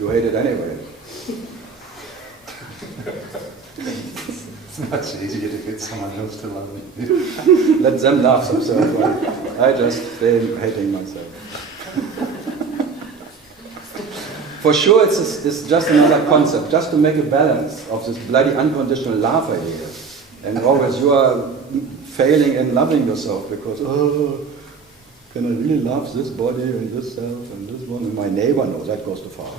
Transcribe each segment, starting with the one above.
You hate it anyway. It's much easier to get someone else to love me. Let them laugh themselves. I just fail hating myself. For sure, it's just another concept, just to make a balance of this bloody unconditional love idea. And always you are failing in loving yourself because, oh, can I really love this body and this self and this one? And my neighbor, no, that goes too far.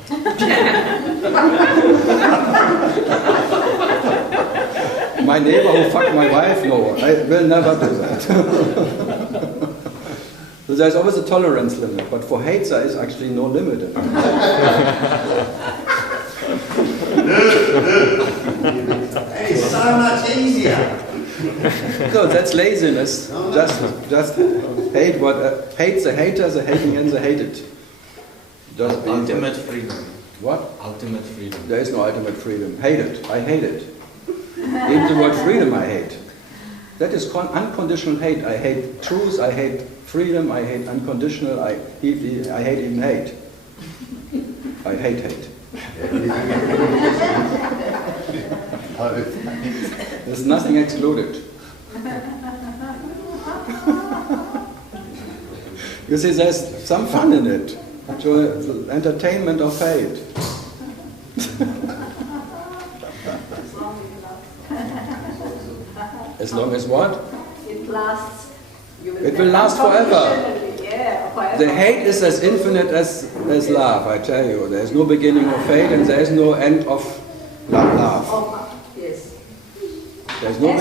My neighbor who fucked my wife, no, I will never do that. So there's always a tolerance limit, but for hate there is actually no limit. It's so much easier. No, that's laziness. Just hate what hates the hater, the hating and the hated. Just Ultimate freedom. What? Ultimate freedom. There is no ultimate freedom. Hate it. I hate it. Even the word freedom I hate. That is unconditional hate. I hate truth, I hate freedom, I hate unconditional, I hate even hate. I hate hate. There's nothing excluded. You see, there's some fun in it. The entertainment of hate. As long as what? It lasts. It will last forever. Yeah, forever. The hate is as infinite as love, I tell you. There is no beginning of hate and there is no end of love. Oh, yes. There's no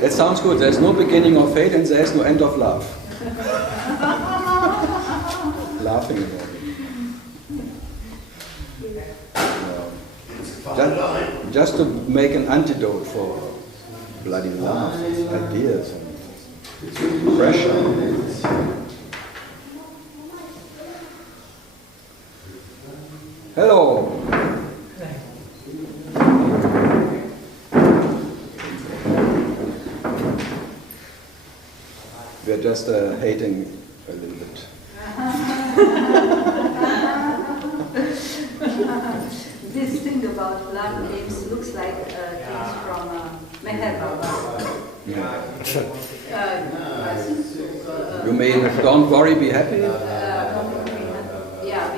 that sounds good. There's no beginning of hate and there is no end of love. Laughing about it. Just to make an antidote for bloody love, ideas and pressure. Hello. We're just hating a little bit. This thing about blood games looks like things from Meher. You mean, don't worry, be happy? Yeah,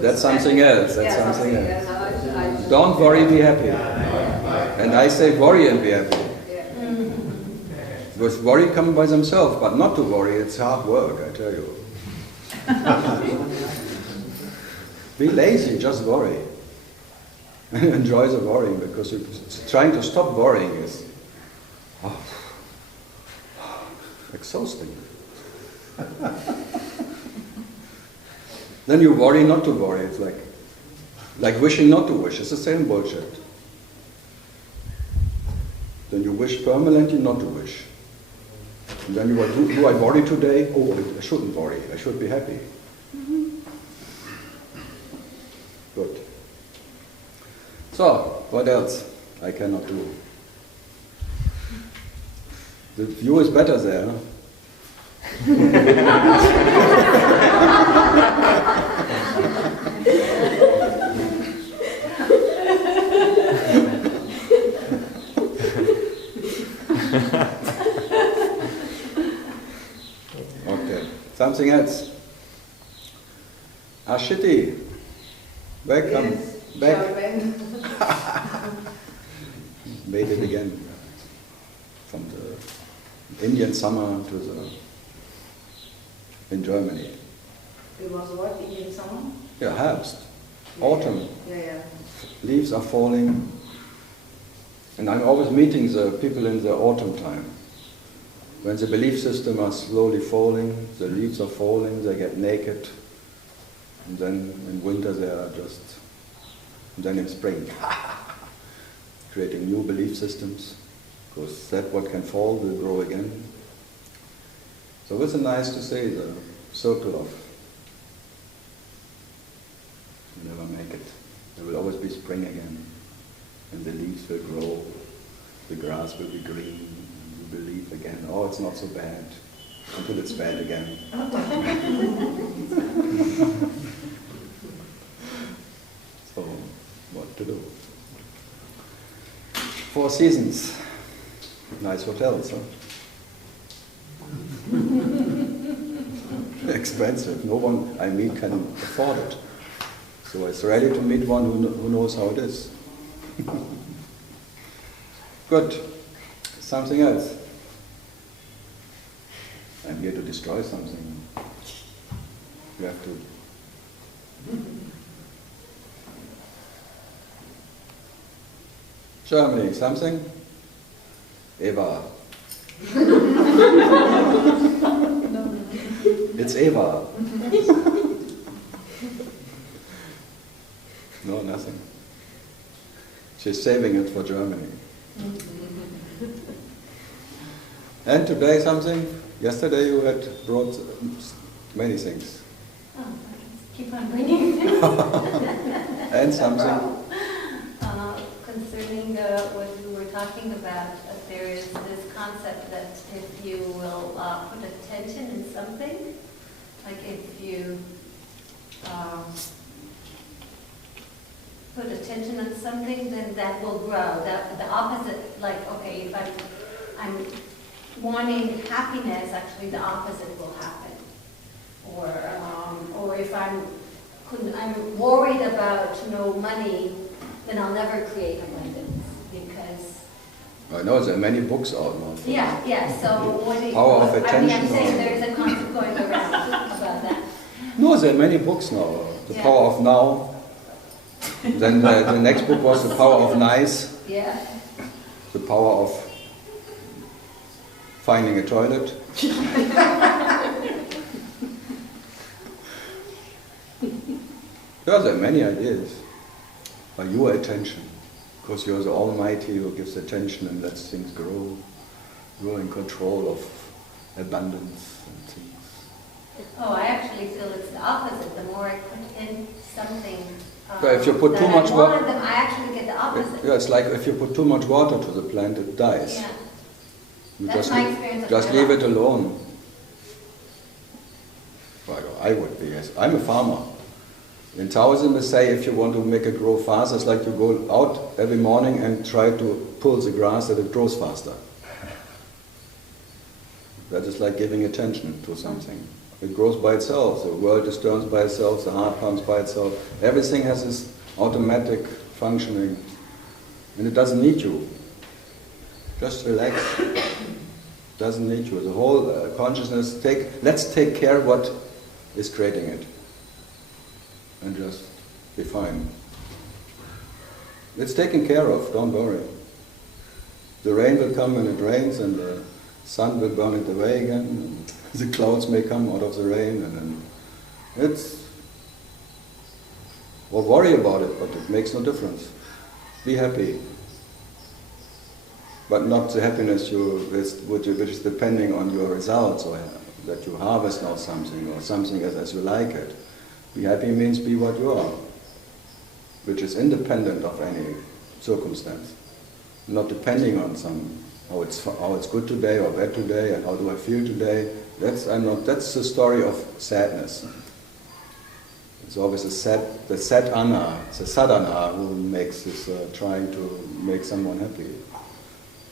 that's something else. That's something else. Don't worry, be happy. And I say worry and be happy. Because worry comes by themselves, but not to worry, it's hard work, I tell you. Be lazy, just worry. Enjoy the worrying, because trying to stop worrying is exhausting. Then you worry not to worry. It's like wishing not to wish. It's the same bullshit. Then you wish permanently not to wish. And then you do I worry today? Oh, I shouldn't worry. I should be happy. Good. So, what else I cannot do? The view is better there, huh? Okay, something else. Ashiti, welcome. Yes, Back. sure. Made it again. From the Indian summer to in Germany. It was what, Indian summer? Yeah, Herbst, autumn. Yeah. Leaves are falling. And I'm always meeting the people in the autumn time. When the belief system are slowly falling, the leaves are falling, they get naked. And then in winter they are just, and then in spring, creating new belief systems. Because that what can fall will grow again. So it's nice to say the circle of you never make it. There will always be spring again, and the leaves will grow, the grass will be green, and you believe again, oh, it's not so bad, until it's bad again. to do. 4 Seasons. Nice hotels, huh? Expensive. No one I meet can afford it. So it's ready to meet one who knows how it is. Good. Something else. I'm here to destroy something. You have to. Germany, something? Eva. It's Eva. No, nothing. She's saving it for Germany. And today something? Yesterday you had brought many things. Oh, keep on bringing things. And something? Concerning what we were talking about, there is this concept that if you will put attention in something, like if you put attention on something, then that will grow. The opposite, like, okay, if I'm wanting happiness, actually the opposite will happen. Or if I'm worried about no money, then I'll never create abundance, because... I know there are many books out now. Yeah, so what it... Power of attention. I'm saying there's a concept going around about that. No, there are many books now. The Power of Now. Then the next book was The Power of Nice. Yeah. The Power of Finding a Toilet. There are many ideas. By your attention. Because you're the Almighty who gives attention and lets things grow. You're in control of abundance and things. Oh, I actually feel it's the opposite. The more I put in something But if you put too much water, I actually get the opposite. yeah, it's like if you put too much water to the plant, it dies. Yeah. You That's my experience of just my leave life. it alone. Well, I would be, yes. I'm a farmer. In Taoism, they say if you want to make it grow faster, it's like you go out every morning and try to pull the grass that it grows faster. That is like giving attention to something. It grows by itself, the world just turns by itself, the heart pumps by itself. Everything has this automatic functioning, and it doesn't need you. Just relax. Doesn't need you. The whole consciousness, let's take care of what is creating it. And just be fine. It's taken care of, don't worry. The rain will come when it rains, and the sun will burn it away again, and the clouds may come out of the rain, and then it's... Well, worry about it, but it makes no difference. Be happy. But not the happiness which is depending on your results, or that you harvest now something, or something as you like it. Be happy means be what you are, which is independent of any circumstance, not depending on how it's good today or bad today, and how do I feel today. That's the story of sadness. It's always the sadhana, the sadhana who makes this trying to make someone happy.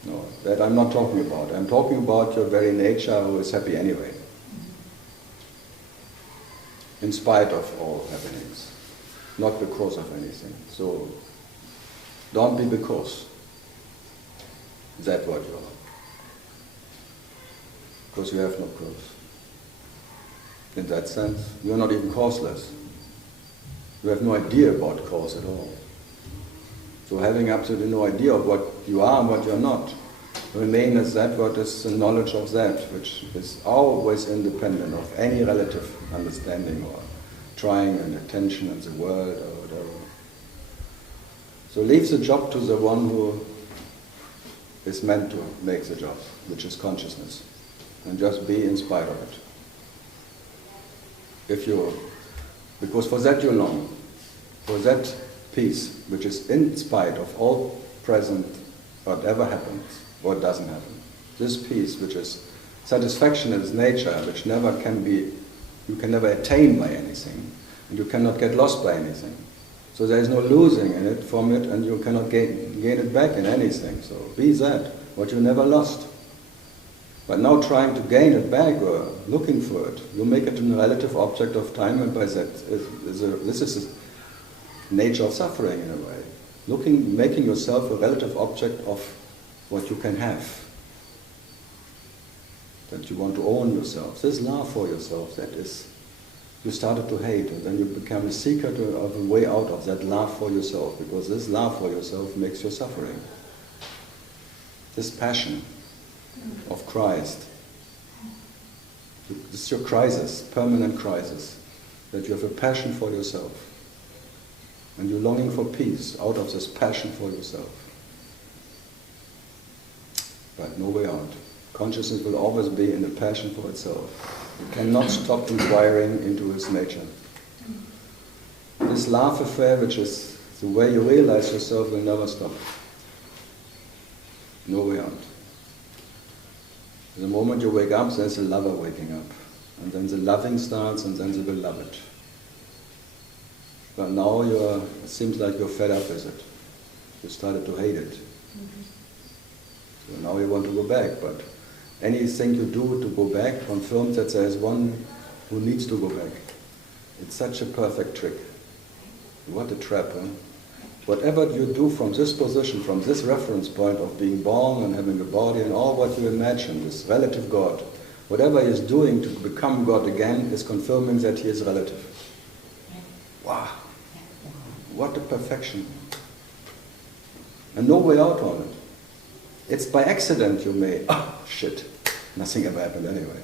No, that I'm not talking about. I'm talking about your very nature who is happy anyway. In spite of all happenings, not because of anything. So, don't be because. That's what you are. Because you have no cause. In that sense, you're not even causeless. You have no idea about cause at all. So having absolutely no idea of what you are and what you're not, remain as that what is the knowledge of that, which is always independent of any relative understanding or trying and attention in the world or whatever. So leave the job to the one who is meant to make the job, which is consciousness, and just be in spite of it. Because for that you long, for that peace, which is in spite of all present, whatever happens, what doesn't happen. This peace, which is satisfaction in its nature, which you can never attain by anything, and you cannot get lost by anything. So there is no losing in it from it, and you cannot gain it back in anything. So be that, what you never lost. But now trying to gain it back or looking for it, you make it a relative object of time, and by that, this is the nature of suffering in a way. Making yourself a relative object of what you can have. That you want to own yourself. This love for yourself, that is, you started to hate, and then you become a seeker of a way out of that love for yourself, because this love for yourself makes you suffering. This passion of Christ. This is your crisis, permanent crisis, that you have a passion for yourself. And you're longing for peace out of this passion for yourself. But no way out. Consciousness will always be in the passion for itself. It cannot stop inquiring into its nature. This love affair, which is the way you realize yourself, will never stop. No way out. The moment you wake up, there's a lover waking up. And then the loving starts, and then the beloved. But now it seems like you're fed up with it. You started to hate it. So now you want to go back, but anything you do to go back confirms that there is one who needs to go back. It's such a perfect trick. What a trap, huh? Whatever you do from this position, from this reference point of being born and having a body and all what you imagine, this relative God, whatever he is doing to become God again is confirming that he is relative. Wow! What a perfection. And no way out on it. It's by accident you may, shit, nothing ever happened anyway.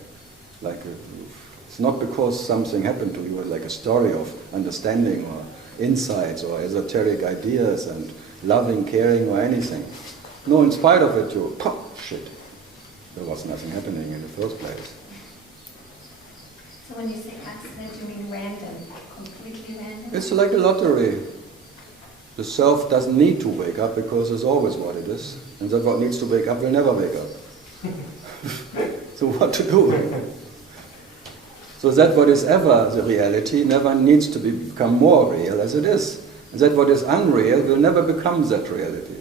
It's not because something happened to you, like a story of understanding or insights or esoteric ideas and loving, caring or anything. No, in spite of it, shit, there was nothing happening in the first place. So when you say accident, you mean random, completely random? It's like a lottery. The self doesn't need to wake up because it's always what it is. And that what needs to wake up will never wake up. So what to do? So that what is ever the reality never needs to become more real as it is. And that what is unreal will never become that reality.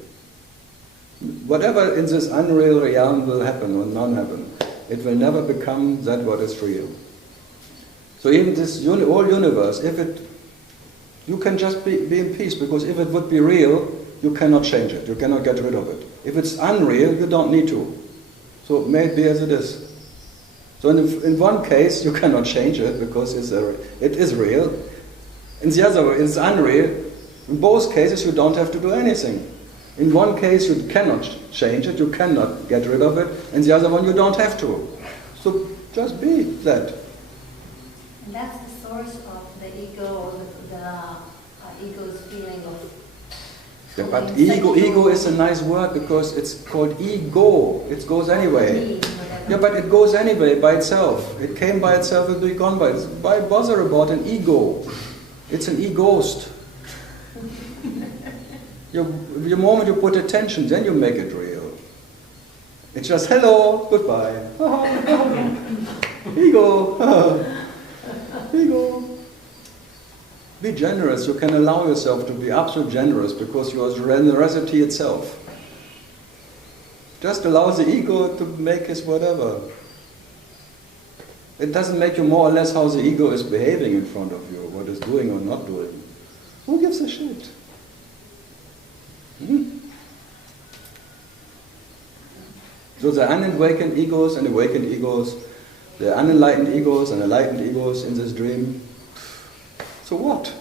Whatever in this unreal realm will happen or not happen, it will never become that what is real. So even this whole universe, you can just be in peace, because if it would be real, you cannot change it, you cannot get rid of it. If it's unreal, you don't need to. So may it be as it is. So in one case, you cannot change it because it is real. In the other way, it's unreal. In both cases, you don't have to do anything. In one case, you cannot change it, you cannot get rid of it. In the other one, you don't have to. So just be that. And that's the source of the ego, the ego's feeling of... Yeah, but ego is a nice word because it's called ego. It goes anyway. Yeah, but it goes anyway by itself. It came by itself, it will be gone by itself. Why bother about an ego? It's an e-ghost. The moment you put attention, then you make it real. It's just hello, goodbye. Ego. Ego. Be generous. You can allow yourself to be absolutely generous because you are generosity itself. Just allow the ego to make his whatever. It doesn't make you more or less how the ego is behaving in front of you, what it's doing or not doing. Who gives a shit? So the unawakened egos and awakened egos, the unenlightened egos and enlightened egos in this dream, so what?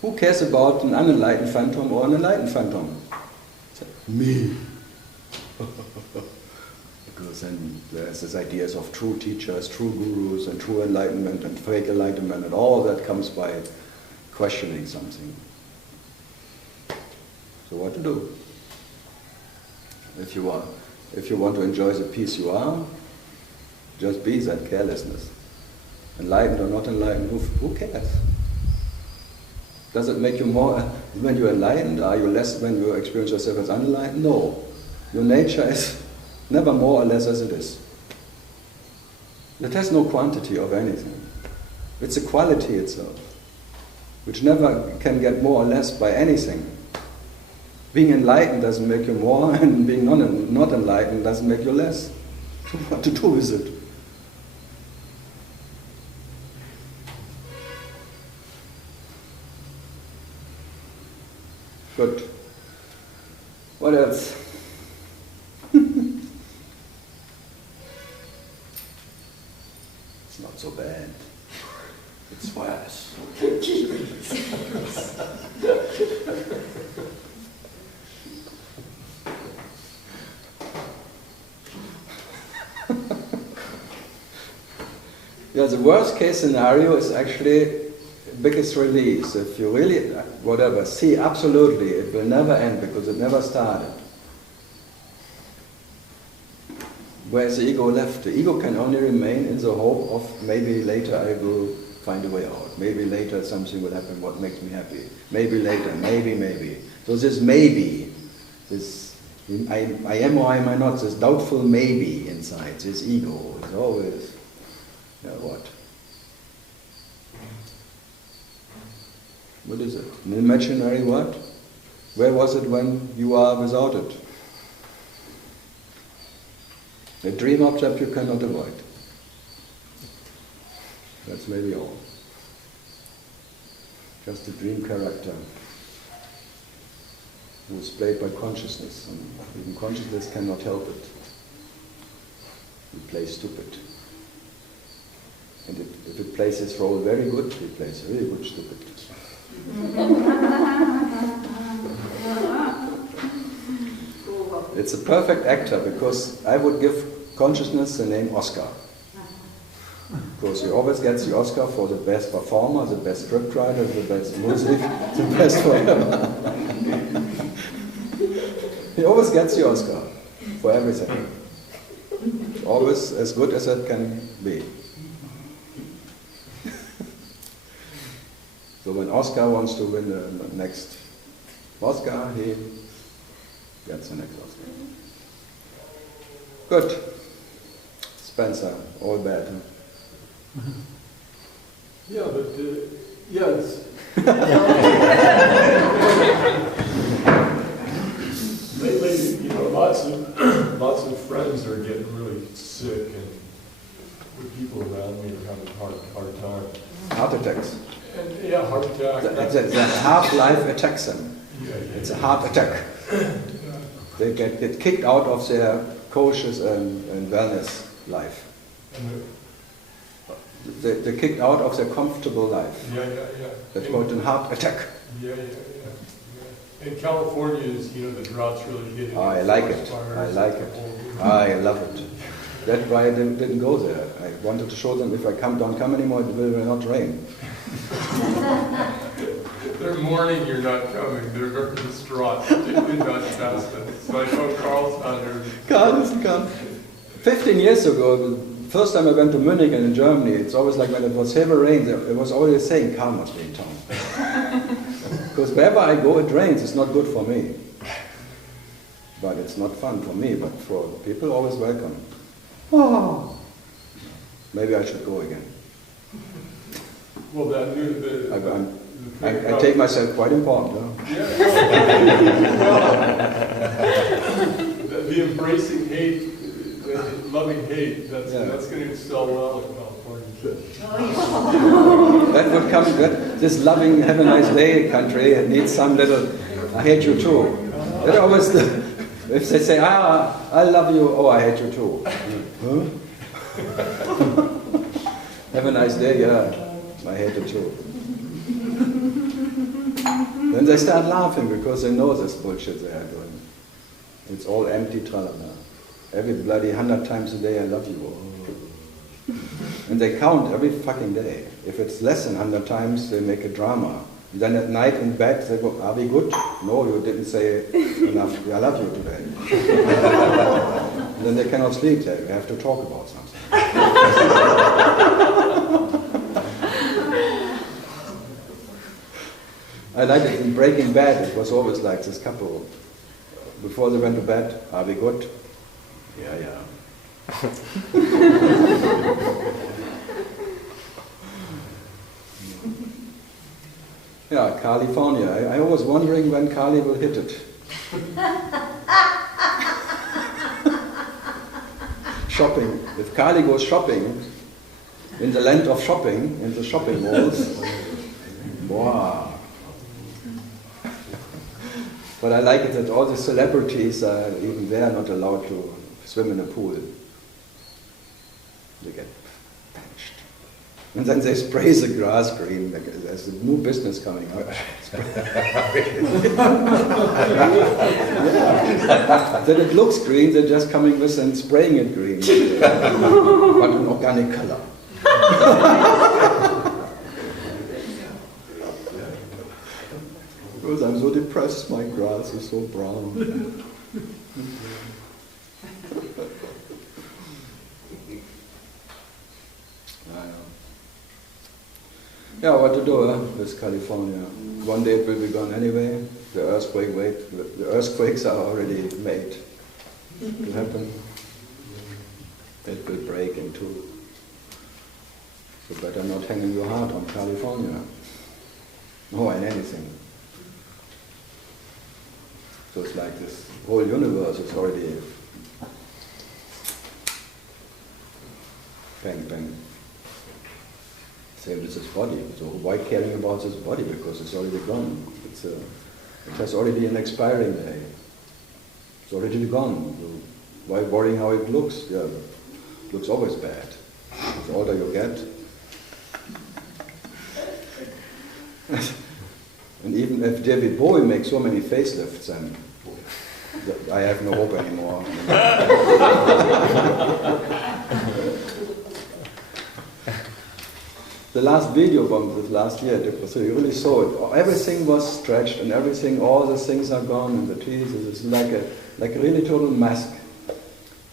Who cares about an unenlightened phantom or an enlightened phantom? Me. Because then there's these ideas of true teachers, true gurus, and true enlightenment, and fake enlightenment, and all that comes by questioning something. So what to do? If you want to enjoy the peace you are, just be that carelessness. Enlightened or not enlightened, who cares? Does it make you more, when you're enlightened, are you less when you experience yourself as unenlightened? No. Your nature is never more or less as it is. It has no quantity of anything. It's a quality itself. which never can get more or less by anything. Being enlightened doesn't make you more, and being not enlightened doesn't make you less. So what to do with it? Good. What else? It's not so bad. It's worse. Yeah, the worst case scenario is actually biggest release. If you really, whatever, see absolutely, it will never end because it never started. Where's the ego left? The ego can only remain in the hope of maybe later I will find a way out. Maybe later something will happen what makes me happy. Maybe later, maybe. So this maybe, this I am or am I not, this doubtful maybe inside, this ego is always, what? What is it? An imaginary what? Where was it when you are without it? A dream object you cannot avoid. That's maybe all. Just a dream character who is played by consciousness, and even consciousness cannot help it. He plays stupid. And if it plays its role very good, he plays really good stupid. It's a perfect actor because I would give consciousness the name Oscar. Because he always gets the Oscar for the best performer, the best scriptwriter, the best music, the best whatever. He always gets the Oscar for everything. Always as good as it can be. So when Oscar wants to win the next Oscar, he gets the next Oscar. Good. Spencer, all bad, huh? Yeah, but it's lately, lots of friends are getting really sick, and the people around me are having a hard time. Heart attacks. And, yeah, heart attack. The half-life attacks them. Yeah. It's a heart attack. They get kicked out of their cautious and wellness life. They're kicked out of their comfortable life. Yeah. That's called a heart attack. Yeah. In California, the drought's really hitting. I like it. I love it. That's why I didn't go there. I wanted to show them if I don't come anymore, it will not rain. They're mourning you're not coming. They're very distraught. Particularly not Shasta. So I know Carl's not here. Carl doesn't come. 15 years ago, the first time I went to Munich in Germany, it's always like when it was heavy rain, it was always saying Carl must be in town. Because wherever I go it rains, it's not good for me. But it's not fun for me, but for people always welcome. Oh, maybe I should go again. Well, I take myself quite important. Huh? The embracing hate, the loving hate, that's going to sell well in California. That would come, this loving, have a nice day country, it needs some little, I hate you too. That always, if they say, I love you, oh, I hate you too. Huh? Have a nice day, yeah, I hate you too. Then they start laughing because they know this bullshit they are doing. It's all empty tralala. Every bloody 100 times a day, I love you. Oh. And they count every fucking day. If it's less than 100 times, they make a drama. Then at night in bed, they go, are we good? No, you didn't say enough, I love you today. Then they cannot sleep there, we have to talk about something. I like it in Breaking Bad, it was always like this couple, before they went to bed, are we good? Yeah. Yeah, California. I was wondering when Kali will hit it. Shopping. If Kali goes shopping, in the land of shopping, in the shopping malls, wow. But I like it that all the celebrities are, even they are not allowed to swim in a pool. They get punched. And then they spray the grass green. There's a new business coming up. Yeah. Then it looks green, they're just coming with and spraying it green. But an organic color. Because I'm so depressed, my grass is so brown. Yeah, what to do with California? One day it will be gone anyway. The earthquakes are already made to happen. It will break in two. So better not hanging your heart on California. No, in anything. So it's like this whole universe is already bang, bang. Same with this body. So why caring about this body? Because it's already gone. It has already an expiring day. It's already gone. So why worrying how it looks? Yeah, it looks always bad. The older you get. And even if David Bowie makes so many facelifts, then I have no hope anymore. The last video from this last year, so you really saw it. Everything was stretched and everything, all the things are gone and the trees, it's like a really total mask.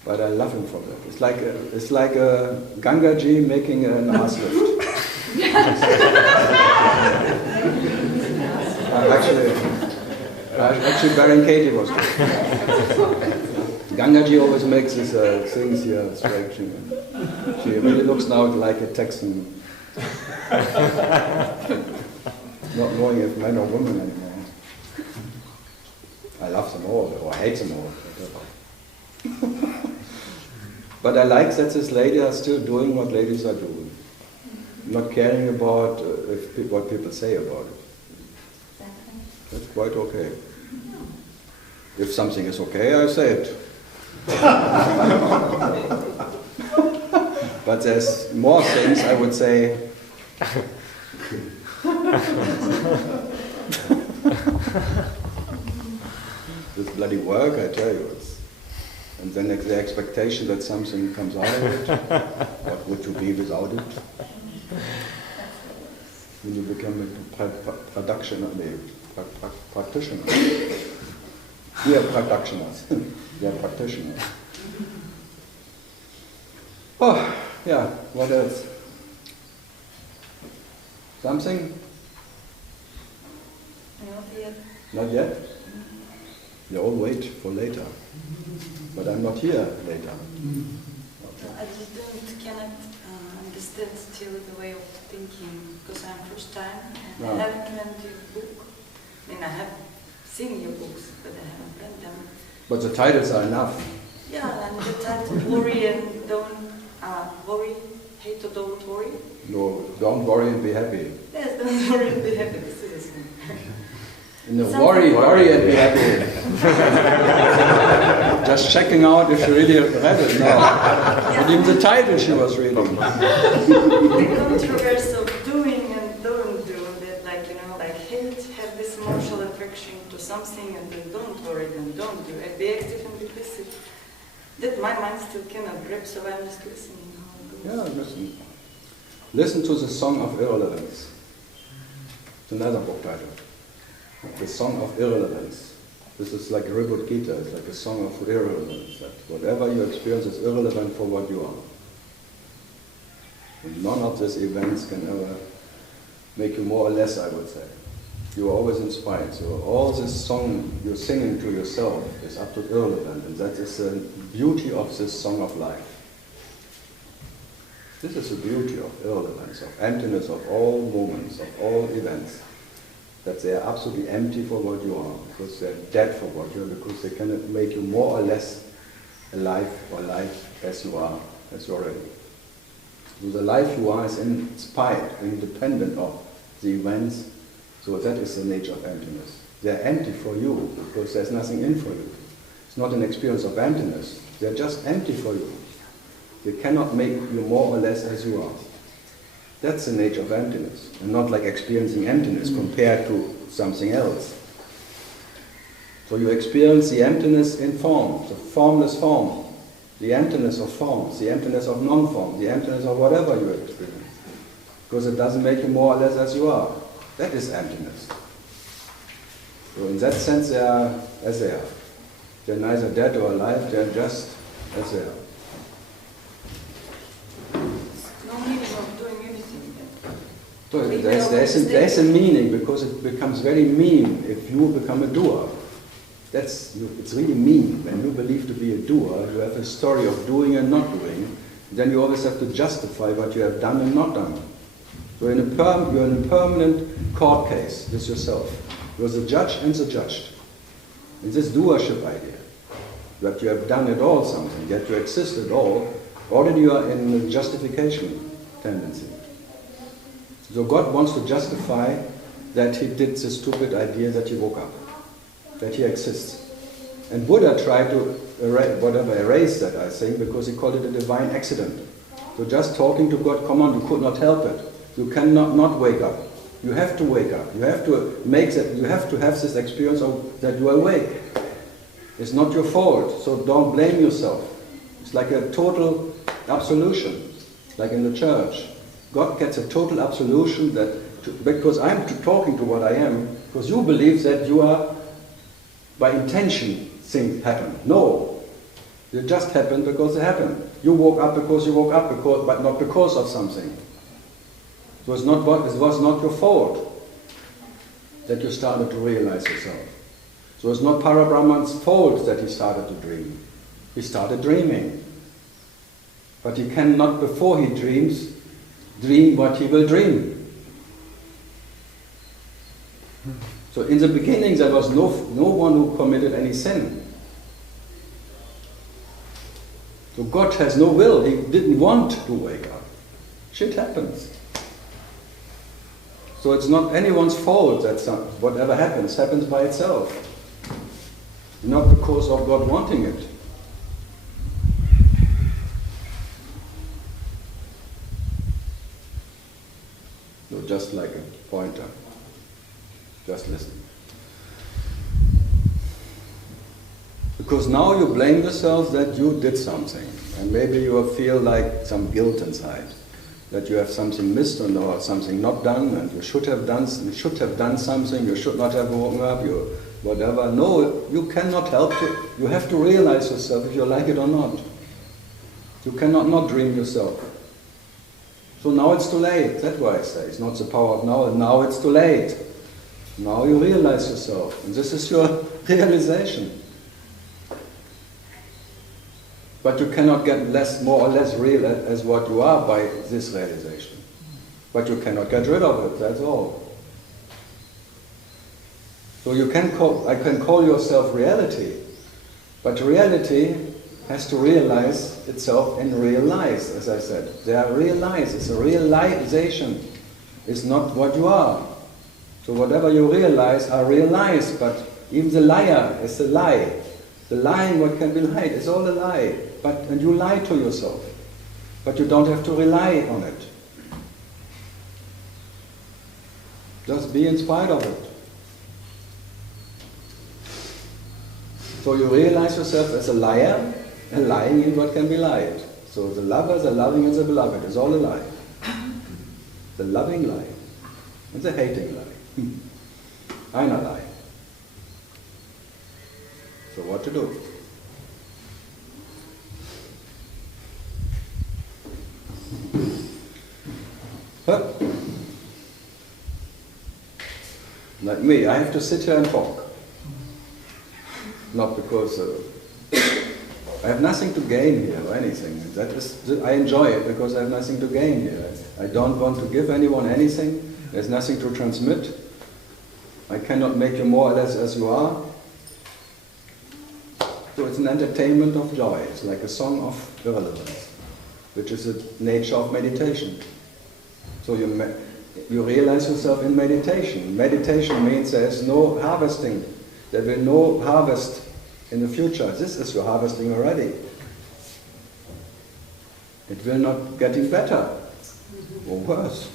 But I love him for that. It's like a Gangaji making an ass lift. Actually Baron Katie was good. Gangaji always makes these things here stretching. She really looks now like a Texan. Not knowing if men or women anymore. I love them all, or I hate them all. But I like that this lady are still doing what ladies are doing. Not caring about what people say about it. Exactly. That's quite okay. If something is okay, I say it. But there's more things I would say. This bloody work, I tell you. And then the expectation that something comes out of it. What would you be without it? When you become a practitioner. We are practitioners. We are practitioners. Oh, yeah, what else? Something? Not yet. Not yet? You all wait for later. But I'm not here later. Okay. I just cannot understand still the way of thinking because I'm first time and No. I haven't read your book. I mean, I have seen your books, but I haven't read them. But the titles are enough. Yeah, and the title worry and don't worry, hate or don't worry. No, don't worry and be happy. Yes, don't worry and be happy. This is it. No, worry and be happy. Just checking out if she really read it. No. But even the title she was reading. The controversy of doing and don't do that, like, you know, like hate, have this emotional attraction to something and then don't worry and don't do it. Be active and be passive. That my mind still cannot grip, so I'm just listening how it goes. Yeah, listen. Listen to the Song of Irrelevance. It's another book title. The Song of Irrelevance. This is like a Ribut Gita, it's like a song of irrelevance. That whatever you experience is irrelevant for what you are. And none of these events can ever make you more or less, I would say. You are always inspired. So all this song you're singing to yourself is up to irrelevant, and that is the beauty of this song of life. This is the beauty of irrelevance, of emptiness, of all moments, of all events. that they are absolutely empty for what you are, because they're dead for what you are, because they cannot make you more or less alive or life as you are, as you already. So the life you are is in spite, independent of the events, so that is the nature of emptiness. They're empty for you, because there's nothing in for you. It's not an experience of emptiness, they're just empty for you. They cannot make you more or less as you are. That's the nature of emptiness, and not like experiencing emptiness compared to something else. So you experience the emptiness in form, the formless form, the emptiness of forms, the emptiness of non-form, the emptiness of whatever you experience. Because it doesn't make you more or less as you are. That is emptiness. So in that sense they are as they are. They're neither dead or alive, they're just as they are. No meaning of doing anything. So there's a meaning, because it becomes very mean if you become a doer. It's really mean. When you believe to be a doer, you have a story of doing and not doing, then you always have to justify what you have done and not done. So you're in a permanent court case with yourself. You're the judge and the judged. In this doership idea, that you have done at all something, that you exist at all, already you are in a justification tendency. So God wants to justify that he did this stupid idea that he woke up, that he exists. And Buddha tried to erase that, I think, because he called it a divine accident. So just talking to God, come on, you could not help it. You cannot not wake up. You have to wake up. You have to make that. You have to have this experience of that you are awake. It's not your fault. So don't blame yourself. It's like a total absolution, like in the church. God gets a total absolution because I'm talking to what I am, because you believe that you are by intention things happen. No, they just happen because they happen. You woke up because you woke up, but not because of something. So it was not your fault that you started to realize yourself. So it's not Parabrahman's fault that he started to dream. He started dreaming. But he cannot, before he dreams, dream what he will dream. So in the beginning there was no one who committed any sin. So God has no will. He didn't want to wake up. Shit happens. So it's not anyone's fault that whatever happens by itself. Not because of God wanting it. So just like a pointer. Just listen. Because now you blame yourself that you did something. And maybe you feel like some guilt inside. That you have something missed or something not done, and you should have done something, you should not have woken up, you whatever. No, you cannot help it. You have to realize yourself if you like it or not. You cannot not dream yourself. So now it's too late. That's why I say it's not the power of now, and now it's too late. Now you realize yourself, and this is your realization. But you cannot get more or less real as what you are by this realization. But you cannot get rid of it, that's all. So I can call yourself reality, but reality has to realize itself and realize, as I said. They are realized, it's a realization. It's not what you are. So whatever you realize are realized, but even the liar is a lie. The lying, what can be lied, is all a lie. And you lie to yourself. But you don't have to rely on it. Just be in spite of it. So you realize yourself as a liar, and lying in what can be lied. So the lover, the loving, and the beloved is all a lie. The loving lie, and the hating lie. Einer lie. So what to do? Huh? Like me, I have to sit here and talk. Not because I have nothing to gain here or anything. I enjoy it because I have nothing to gain here. I don't want to give anyone anything. There's nothing to transmit. I cannot make you more or less as you are. So it's an entertainment of joy. It's like a song of irrelevance, which is the nature of meditation. So you realize yourself in meditation. Meditation means there is no harvesting. There will no harvest in the future. This is your harvesting already. It will not getting better or worse.